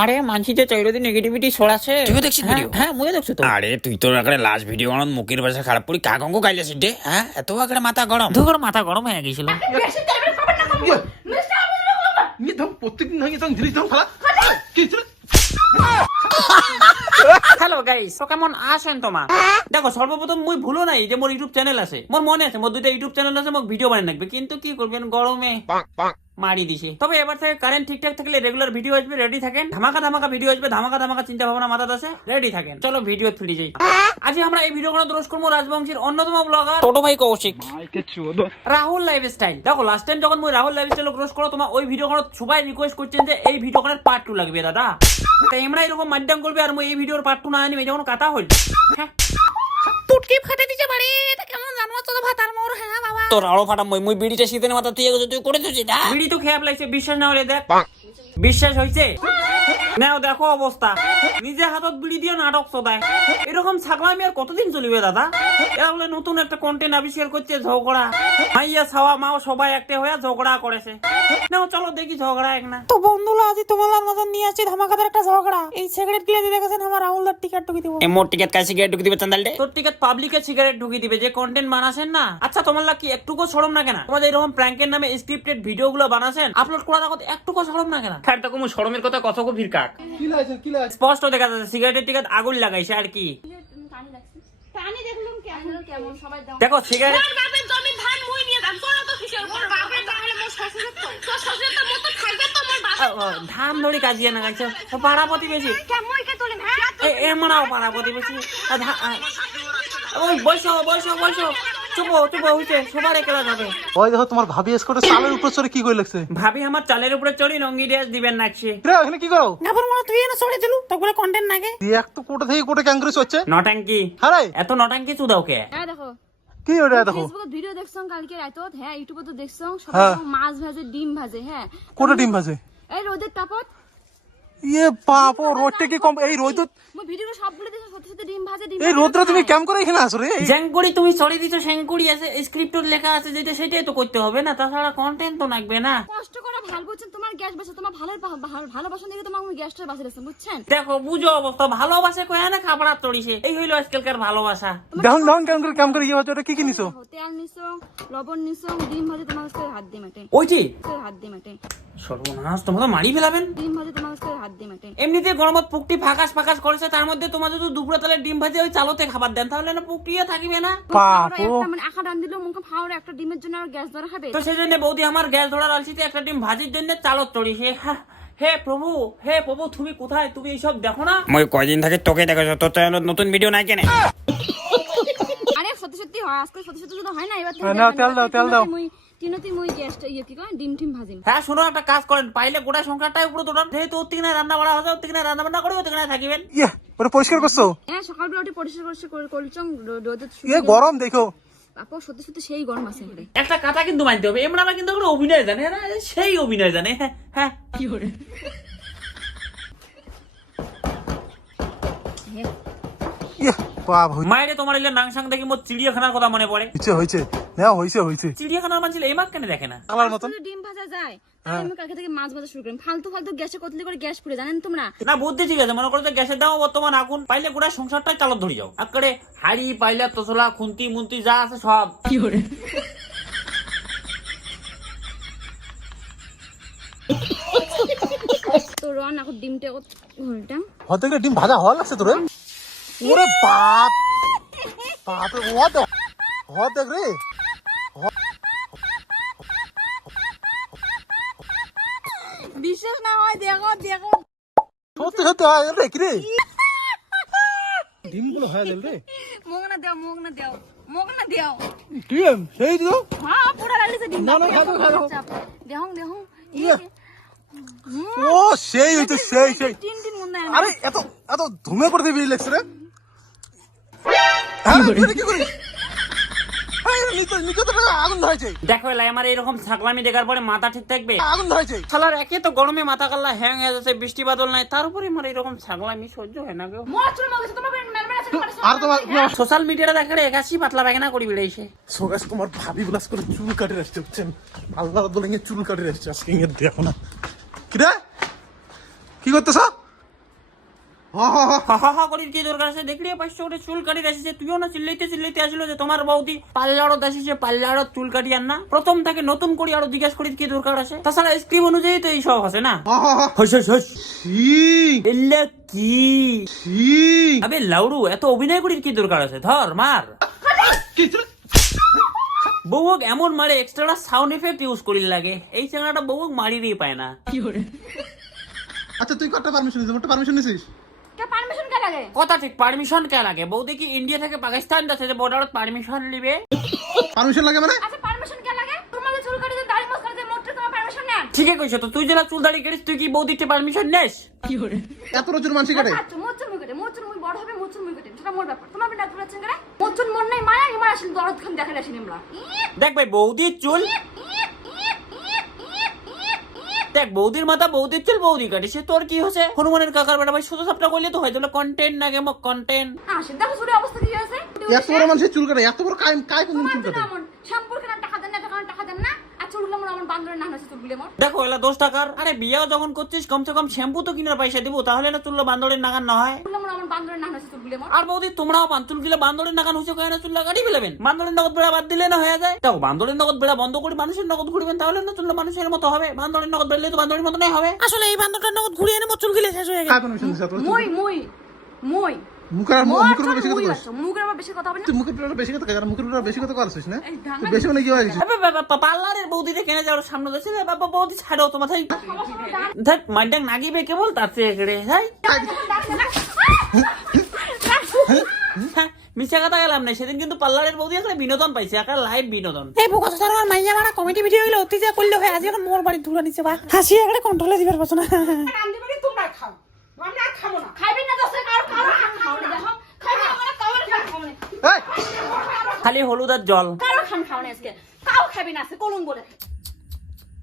আরে মানছি যে চৈরদি নেগেটিভিটি ছড়াছে তুমি দেখছিস ভিডিও হ্যাঁ, হ্যাঁ মুই দেখছ তো। আরে তুই তো আগে লাস্ট ভিডিও আনন মুকির ভাষা খারাপ পড়ি কাইলে সিটে? হ্যাঁ এত আগে মাথা গরম। ধুকর মাথা গরম হয়ে গেছিল। নি ধম প্রত্যেকদিন হই ধম ধরি ধম হ্যালো গাইস তো কেমন আছেন তোমার? দেখো সর্বপ্রথম মুই ভুলো নাই যে মোর ইউটিউব চ্যানেল আছে। মোর মনে আছে মোর দুইটা ইউটিউব চ্যানেল আছে মোক ভিডিও বানাই লাগবে। কিন্তু কি করবেন গরমে? মারি দিছে। তবে এবার থেকে কারেন্ট ঠিকঠাক থাকলে রেগুলার ভিডিও আসবে রেডি থাকেন। ধামাকা ধামাকা ভিডিও আসবে ধামাকা ধামাকা চিন্তা ভাবনা মাথা দাসে রেডি থাকেন। চলো ভিডিও ফিরে যাই। আজ আমরা এই ভিডিও গুলো দোষ করব রাজবংশীর অন্যতম ব্লগার টোটো ভাই কৌশিক রাহুল লাইফ স্টাইল দেখো লাস্ট টাইম যখন মুই রাহুল লাইফ স্টাইল ক্রস করো তোমার ওই ভিডিও গুলো সবাই রিকোয়েস্ট করছেন যে এই ভিডিও গুলোর পার্ট টু লাগবে দাদা। তাই আমরা এরকম মাধ্যম করবে আর মুই এই ভিডিওর পার্ট টু না আনি যখন কথা হল হ্যাঁ। পুটকি ফাটে ভাতার মোর হ্যাঁ বাবা। তোর আরও ফাটা মই মুই বিড়িটা শীতের মাথা তুই এগো তুই করে দিছিস না বিড়ি তো খেয়াপ লাগছে বিশ্বাস না হলে দেখ। বিশ্বাস হয়েছে নাও দেখো অবস্থা। নিজে হাতত বিড়ি দিয়ে নাটক এরকম ছাগলামি আর কতদিন চলিবে দাদা? এরা বলে নতুন একটা কন্টেন্ট আবিষ্কার করছে ঝগড়া। মাইয়া ছাওয়া মাও সবাই একটা হয়ে ঝগড়া করেছে। নাও চলো দেখি ঝগড়া এক না। তো বন্ধুরা আজ তোমার মাঝে নিয়ে আসছি ধামাকাদার একটা ঝগড়া। এই সিগারেট গিলে দেখেছেন আমার রাহুলদার টিকিট টুকি দিব। এই মোট টিকেট কাছে গিয়ে ঢুকে দিবে চান্দালটে তোর টিকেট পাবলিকে সিগারেট ঢুকিয়ে দিবে যে কন্টেন্ট বানাছেন না। আচ্ছা তোমার কি একটুকু সরম না কেন? তোমাদের এরকম প্র্যাঙ্কের নামে স্ক্রিপ্টেড ভিডিও গুলো বানাছেন আপলোড করা দেখো একটুকু সরম না কেন? হ্যাঁ তখন সরমের কথা কত কো ভিড়কাক কি লাগছে কি লাগছে? স্পষ্ট দেখা যাচ্ছে সিগারেটের টিকেট আগুন লাগাইছে আর কি। পানি দেখলাম কেমন কেমন? সবাই দাও। দেখো সিগারেট তোর বাপের জমি ধান মুই নিয়ে দাম তোর তো কিসের উপর বাপের তাহলে মোর শ্বশুর তো। তোর শ্বশুরের তো মত থাকবে তো মোর বাপ ধান ধরি কাজিয়ে না গাইছে পাড়া প্রতিবেশী। কেমন কে তোলে? হ্যাঁ এ- এমনাও পাড়া প্রতিবেশী। ওই বসো বসো বসো। চুপ চুপ হইছে সবার একলা যাবে। ওই দেখো তোমার ভাবি এসকোটে সালের উপর চড়ে কি করে লাগছে? ভাবি আমার চালের উপরে চড়ি রঙ্গি ড্রেস দিবেন নাকছে রে ওখানে কি করো নাফর মনে তুই এনে ছড়ে দিলু তো বলে কন্টেন্ট নাগে দিয়ে এক তো কোটা থেকে কোটা ক্যাঙ্গুরি হচ্ছে নটাঙ্কি হ্যাঁ এত নটাঙ্কি চুদাও কে? হ্যাঁ দেখো। কি ওটা দেখো? ফেসবুকে ভিডিও দেখছ কালকে রাইতত হ্যাঁ ইউটিউবে তো দেখছ। সবাই মাছ ভাজে ডিম ভাজে হ্যাঁ। কোটা ডিম ভাজে? এই রোদের তাপত ইয়ে বাপ ও রোদটা কি কম এই রোদ ভিডিও সবগুলো দেখছ সত্যি সত্যি ডিম ভাজে ডিম এই রোদটা তুমি কেম করে এখানে আসো রে? জ্যাঙ্কুড়ি তুমি সরি দিছো শ্যাঙ্কুড়ি আছে স্ক্রিপ্টর লেখা আছে যেটা সেটাই তো করতে হবে না তাছাড়া কন্টেন্ট তো লাগবে না। কষ্ট করে ভালো বুঝছেন? তোমার গ্যাস বাসা তোমার ভালো ভালোবাসা দেখে তোমার গ্যাসটা বাসা বুঝছেন? দেখো বুঝো অবস্থা ভালোবাসা কয়া না খাবার তড়িছে এই হইল আজকালকার ভালোবাসা। ডাউন ডাউন কেম করে কেম করে ইয়ে হচ্ছে ওটা কি কি নিছো? তেল নিছো লবণ নিছো ডিম ভাজে তোমার হাত দিয়ে মেটে হাত দিয়ে মেটে সর্বনাশ তোমরা মারি ফেলাবেন? ডিম ভাজে তোমার হাত মেটে এমনিতে গরমত পুকটি ফাঁকাস ফাঁকাস করেছে তার মধ্যে তোমার যদি দুপুরে তাহলে ডিম ভাজে ওই চালতে খাবার দেন তাহলে না পুকটিয়ে থাকিবে না? একটা মানে আখা ডান দিলেও মুখে ফাওড়ে একটা ডিমের জন্য আর গ্যাস ধরা খাবে তো সেই জন্য বৌদি আমার গ্যাস ধরার আলসিতে একটা ডিম ভাজির জন্য চালত চড়িছে হা, হে প্রভু হে প্রভু তুমি কোথায়? তুমি এইসব দেখো না? মই কয়দিন থেকে তোকে দেখেছ তোর চ্যানেলত নতুন ভিডিও নাই কেনে? আরে সত্যি সত্যি হয় আজকে সত্যি সত্যি যদি হয় না এবার তেল দাও, তেল দাও। মুই তিনতি মুই গ্যাসটা ইয়ে কি ডিম টিম ভাজিম। হ্যাঁ শুনো একটা কাজ করেন। পাইলে গোটা সংখ্যাটাই উপরে দৌড়ান যেহেতু ওর থেকে রান্না বাড়া হবে ওর থেকে রান্না বান্না করে ওর থেকে থাকিবেন। ইয়ে ওটা পরিষ্কার করছ? হ্যাঁ সকালবেলা উঠে পরিষ্কার করে করছং রোদে ইয়ে গরম দেখো। আপু সত্যি সত্যি সেই গরম আছে একটা কথা কিন্তু মানতে হবে এমরা কিন্তু ওগুলো অভিনয় জানে না সেই অভিনয় জানে হ্যাঁ হ্যাঁ। কি করে ইয়ে বাপ মায়েরে তোমার এলে নাংসাং দেখি মোর চিড়িয়াখানার কথা মনে পড়ে। হয়েছে হয়েছে না হয়েছে হয়েছে চিড়িয়াখানার মানুষ এই মাক কেন দেখে না? আমার মতন। ডিম ভাজা যায়। আমি কালকে থেকে মাছ ভাজা শুরু করি। ফালতু ফালতু গ্যাসে কতলি করে গ্যাস পুড়ে জানেন তোমরা? না বুদ্ধি ঠিক আছে। মনে করো যে গ্যাসের দাম বর্তমান আগুন। পাইলে গোটা সংসারটাই চালত ধরে যাও। হাড়ি পাইলে তোসলা খুন্তি মুন্তি যা আছে সব। কি করে? তো রন এখন ডিমটা ঘুলটাম হতে গেলে ডিম ভাজা হওয়া লাগছে তোরে? ওরে বাপ বাপ রে ও দেখ হ দেখ রে বিশ্বাস না হয় দেখো দেখো সত্যি সত্যি হয় রে কি রে ডিমগুলো হয়ে গেল রে মুখ না দেও মুখ না দেও মুখ না দেও ডিম সেই দিও হ্যাঁ পুরা লাগছে ডিম না, না, খাও, খাও, দেখুন ইয়ে। ও সেই হইতো সেই সেই তিন তিন মন দেয় আরে এত এত ধুমে করে দিবি লাগছে রে দেখো এলাই আমার এরকম ছাগলামি দেখার পরে মাথা ঠিক থাকবে। আগুন ধরেছে। শালার একে তো গরমে মাথা কাল্লা হ্যাং হয়ে যাচ্ছে বৃষ্টি বাদল নাই তার উপরে আমার এরকম ছাগলামি সহ্য হয় না গো। আর তোমার সোশ্যাল মিডিয়াটা দেখে একাশি পাতলা পায়খানা করি বেড়েছে সোগাস তোমার ভাবি বিলাস করে চুল কাটে আসছে বুঝছেন? আল্লাহ বলে চুল কাটে আসছে আজকে দেখো না। কি রে কি করতেছ? হা হা হা। হা হা হা করির কি দরকার আছে? দেখলি পাঁচশো করে চুল কাটি আসিছে তুইও না চিল্লাইতে চিল্লাইতে আসলো যে তোমার বৌদি পাল্লাড়ত আসিছে পাল্লাড়ত চুল কাটি আন না। প্রথম থেকে নতুন করে আরও জিজ্ঞাসা করির কি দরকার আছে? তাছাড়া স্ক্রিপ অনুযায়ী তো এই সব আছে না? হা হা হা। হস হস হস ছি এল্লা কি? আবে লাউড়ু এত অভিনয় করির কি দরকার আছে? ধর মার। কি বউক এমন মারে এক্সট্রা সাউন্ড এফেক্ট ইউজ করির লাগে। এই চ্যানেলটা বউক মারিরই পায় না। আচ্ছা তুই কটা পারমিশন নিছিস মোটা পারমিশন নিছিস? লাগে? কথা ঠিক পারমিশন কে লাগে? বৌদি কি ইন্ডিয়া থেকে পাকিস্তান যাচ্ছে যে বর্ডারত পারমিশন নিবে? পারমিশন লাগে মানে? আচ্ছা পারমিশন কে লাগে? তোমাদের চুল কাটিতে দাড়ি মোটে তোমার পারমিশন নেন। ঠিকই কইছো তো তুই যেটা চুল দাড়ি তুই কি বৌদিতে পারমিশন নেস? এত রচুর মানুষ কাটে। আচ্ছা মোচুন মুই কাটে মোচুন মুই বড় হবে মোচুন মুই কাটে সেটা মোর ব্যাপার। তোমার বিনা তুলেছেন করে মোচুন মন নাই মায়া ইমার আসেন দরদ খান আসেন আমরা। দেখ ভাই বৌদির চুল দেখ বৌদির মাথা বৌদির চুল বৌদি কাটিছে তোর কি হয়েছে? হনুমানের কাকার বেটা ভাই শুধু সাপটা করলে তো হয় তাহলে কন্টেন্ট না গেম কন্টেন্ট আসেন দেখো শুরু অবস্থা কি হয়েছে। এত বড় মানুষের চুল কাটে এত বড় কাইম কাই কোন চুল কাটে? শ্যাম্পুর কেন টাকা দেন না টাকা টাকা দেন না আর চুলগুলো আমার আমার বান্দরের নাম আছে চুলগুলো আমার দেখো এলা দশ টাকার। আরে বিয়েও যখন করছিস কমসে কম শ্যাম্পু তো কিনার পয়সা দিব তাহলে না চুল বান্দরের নাগান না হয়? বান্দরের আর বৌদি তোমরাও পান চুল গিলে বান্দরের নাগান হচ্ছে কেন চুল লাগাড়ি ফেলাবেন? বান্দরের নগদ বেড়া বাদ দিলে না হয়ে যায়? দেখো বান্দরের নগদ বেড়া বন্ধ করে মানুষের নগদ ঘুরবেন তাহলে না চুল মানুষের মতো হবে। বান্দরের নগদ বেড়লে তো বান্দরের মতনই হবে। আসলে এই বান্ধবটার নগদ ঘুরিয়ে এনে চুল গিলে শেষ হয়ে গেছে? মই মই মই। মুখের মুখের বেশি কথা আছে মুখের বেশি কথা হবে তুই মুখের বেশি কথা কই মুখের বেশি কথা করছিস না? এই ঢাঙ্গা তুই বেশি মানে কি বাবা পার্লারের বৌদিরে কেনে যাওয়ার সামনে যাচ্ছে রে বাবা বৌদি ছাড়ো তোমার দেখ মাইন্ডাং নাগিবে কেবল তার হ্যাঁ মিশা কথা গেলাম না সেদিন কিন্তু পার্লারের বৌদি একটা বিনোদন পাইছে একটা লাইভ বিনোদন। এই বোকা মাইয়া মারা কমেডি ভিডিও গুলো অতি যা করলে হয় আজ এখন মোর বাড়ি ধুলা নিচ্ছে বা। হাসি একটা কন্ট্রোলে দিবার পারছ না। কারও কারও দেখো খান খাওনে এই! খালি হলুদ আর জল কারও খান খাওনে আজকে। কাও খাইবেন আছে কলম বলে।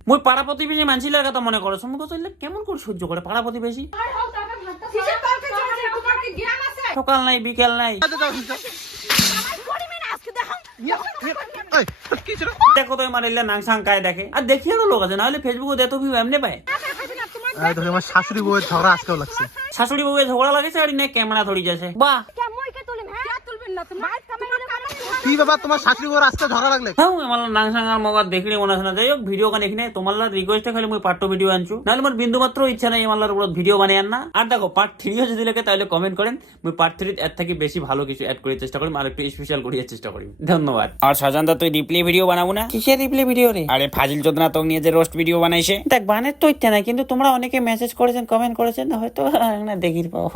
মুই পাড়া প্রতিবেশী মানছিলার কথা মনে করো সম্মুখ চললে কেমন করে সহ্য করে পাড়া প্রতিবেশী আর হাও টাকা ভাতটা কিসের তরকারি চলছে তোমার কি জ্ঞান আছে সকাল নাই বিকেল নাই। আচ্ছা না দেখো। তো আমার এলে নাংসাং কায় দেখে। আর দেখিয়ারও লোক আছে নাহলে ফেসবুকে দেতো ভিউ এমনি পায়। দেখো আমার শাশুড়ি বউয়ের ঝগড়া আজকেও লাগছে। শাশুড়ি বউয়ের ঝগড়া লাগেছে আর না ক্যামেরা ধরি যাচ্ছে বাহ। কে কে তুলিম হ্যাঁ? তুলবেন না? কি বাবা তোমার শাশুড়ি বউয়ের আজকে ঝগড়া লাগলে? হ্যাঁ আমার নাংসাং আর মগার দেখলি মনে না। যাই হোক ভিডিও কান এখানে তোমার রিকোয়েস্টে খালি মুই পার্ট ভিডিও আনছু। নাহলে বিন্দু মাত্র ইচ্ছা নাই আমার উপর ভিডিও বানিয়ে আন না আর দেখো পার্ট থ্রিও যদি লাগে তাহলে কমেন্ট করেন। মুই পার্ট থ্রি এর থেকে বেশি ভালো কিছু অ্যাড করার চেষ্টা করি আর একটু স্পেশাল করার চেষ্টা করি ধন্যবাদ। আর সাজানদা তুই রিপ্লে ভিডিও বানাবো না? কিসের রিপ্লে ভিডিও রে? আরে ফাজিল চোদনা তোকে নিয়ে যে রোস্ট ভিডিও বানাইছে। দেখ বানের তো ইচ্ছা নাই কিন্তু তোমরা অনেকে মেসেজ করেছেন কমেন্ট করেছেন হয়তো না দেখির পাবো।